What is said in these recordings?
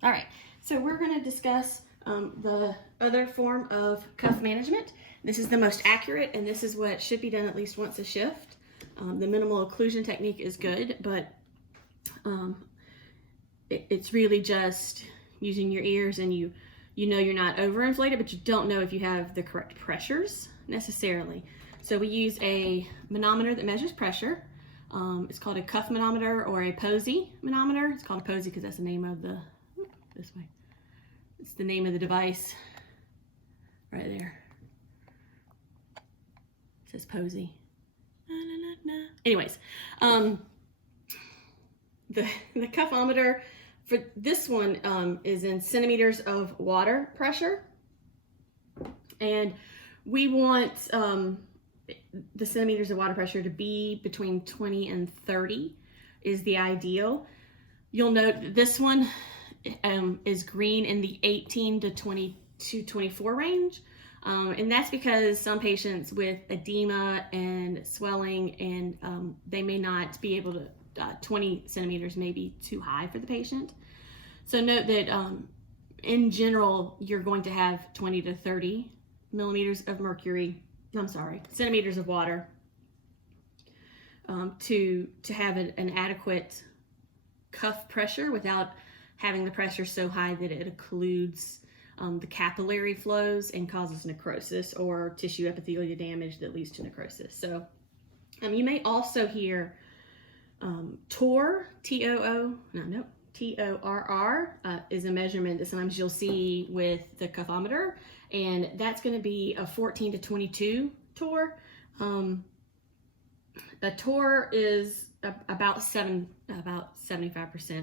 All right, so we're going to discuss the other form of cuff management. This is the most accurate, and this is what should be done at least once a shift. The minimal occlusion technique is good, but it's really just using your ears, and you know you're not overinflated, but you don't know if you have the correct pressures necessarily. So we use a manometer that measures pressure. It's called a cuff manometer or a posey manometer. It's called a posey because that's the name of the, this way. It's the name of the device right there. It says posey. Anyways, the cuffometer for this one is in centimeters of water pressure, and we want the centimeters of water pressure to be between 20 and 30 is the ideal. You'll note that this one is green in the 18 to 24 range. And that's because some patients with edema and swelling, and they may not be able to, 20 centimeters may be too high for the patient. So note that in general, you're going to have 20 to 30 millimeters of mercury, centimeters of water to have an adequate cuff pressure without having the pressure so high that it occludes the capillary flows and causes necrosis or tissue epithelial damage that leads to necrosis. So you may also hear TORR, T-O-R-R is a measurement that sometimes you'll see with the cuffometer, and that's going to be a 14 to 22 TORR. A TORR is about 75%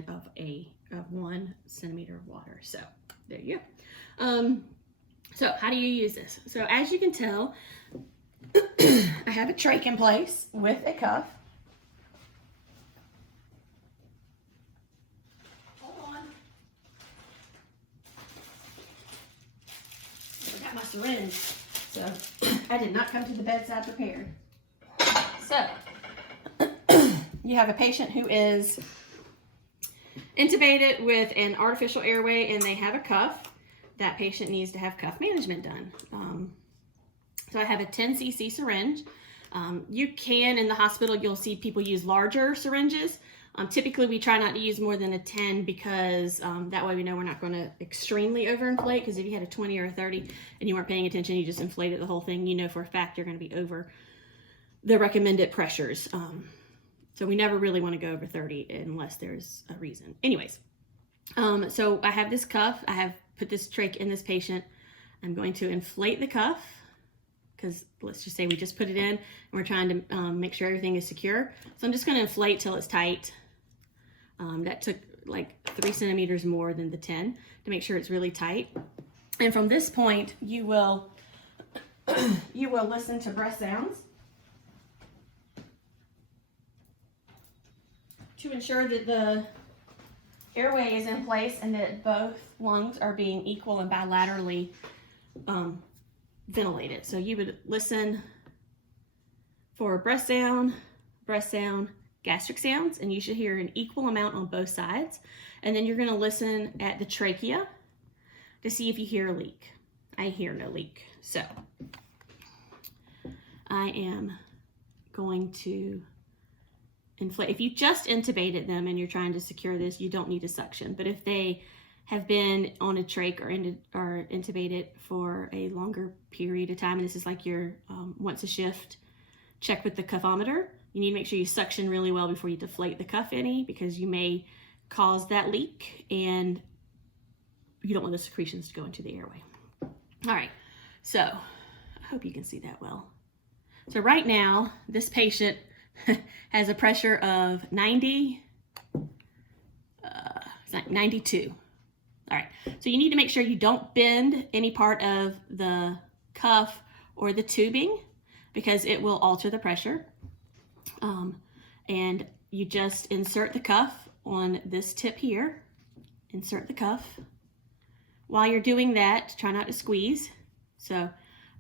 of 1 centimeter of water. So there you go. So how do you use this? So as you can tell, I have a trach in place with a cuff. Hold on. I forgot my syringe, so I did not come to the bedside prepared. So you have a patient who is intubated with an artificial airway and they have a cuff. That patient needs to have cuff management done. So I have a 10 cc syringe. You can, in the hospital, you'll see people use larger syringes. Typically, we try not to use more than a 10 because that way we know we're not going to extremely overinflate, because if you had a 20 or a 30 and you weren't paying attention, you just inflated the whole thing, you know for a fact you're going to be over the recommended pressures. So we never really want to go over 30 unless there's a reason. Anyways, so I have this cuff. I have put this trach in this patient. I'm going to inflate the cuff because let's just say we just put it in and we're trying to make sure everything is secure. So I'm just going to inflate till it's tight. That took like 3 centimeters more than the 10 to make sure it's really tight. And from this point, you will listen to breath sounds to ensure that the airway is in place and that both lungs are being equal and bilaterally ventilated. So you would listen for breath sound, gastric sounds, and you should hear an equal amount on both sides. And then you're going to listen at the trachea to see if you hear a leak. I hear no leak. So I am going to inflate. If you just intubated them and you're trying to secure this, you don't need a suction. But if they have been on a trach or intubated for a longer period of time, and this is like your once a shift check with the cuffometer, you need to make sure you suction really well before you deflate the cuff any, because you may cause that leak and you don't want the secretions to go into the airway. All right, so I hope you can see that well. So right now, this patient has a pressure of 92. All right, so you need to make sure you don't bend any part of the cuff or the tubing because it will alter the pressure. And you just insert the cuff on this tip here. Insert the cuff. While you're doing that, try not to squeeze. So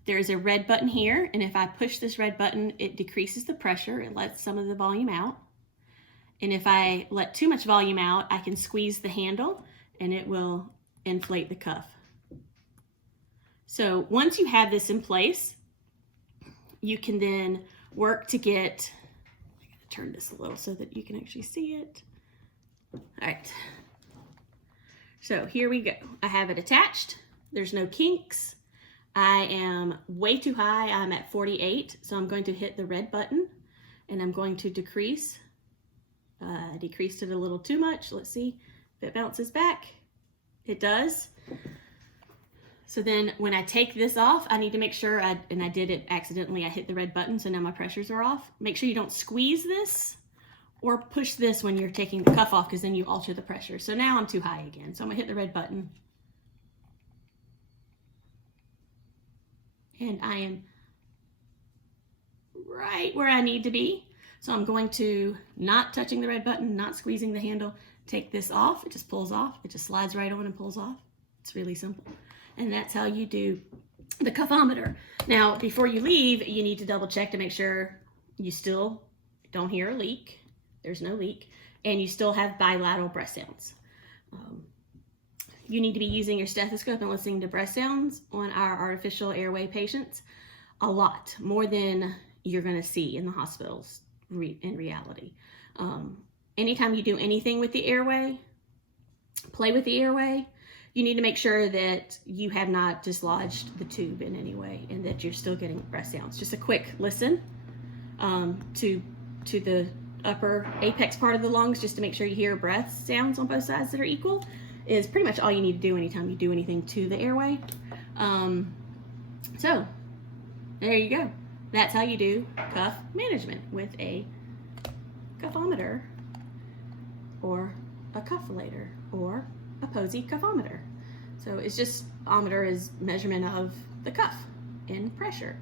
there's a red button here, and if I push this red button, it decreases the pressure. It lets some of the volume out. And if I let too much volume out, I can squeeze the handle and it will inflate the cuff. So once you have this in place, you can then work to get, I'm going to turn this a little so that you can actually see it. All right. So here we go. I have it attached. There's no kinks. I am way too high. I'm at 48. So I'm going to hit the red button and I'm going to decrease. Decreased it a little too much. Let's see if it bounces back. It does. So then when I take this off, I need to make sure, and I did it accidentally, I hit the red button, so now my pressures are off. Make sure you don't squeeze this or push this when you're taking the cuff off, because then you alter the pressure. So now I'm too high again. So I'm gonna hit the red button. And I am right where I need to be. So I'm going to, not touching the red button, not squeezing the handle, take this off. It just pulls off. It just slides right on and pulls off. It's really simple. And that's how you do the cuffometer. Now, before you leave, you need to double check to make sure you still don't hear a leak. There's no leak. And you still have bilateral breath sounds. You need to be using your stethoscope and listening to breath sounds on our artificial airway patients a lot, more than you're going to see in the hospitals in reality. Anytime you do anything with the airway, play with the airway, you need to make sure that you have not dislodged the tube in any way and that you're still getting breath sounds. Just a quick listen to the upper apex part of the lungs, just to make sure you hear breath sounds on both sides that are equal, is pretty much all you need to do anytime you do anything to the airway. So there you go. That's how you do cuff management with a cuffometer or a cuffulator or a posey cuffometer. So it's just, ometer is measurement of the cuff in pressure.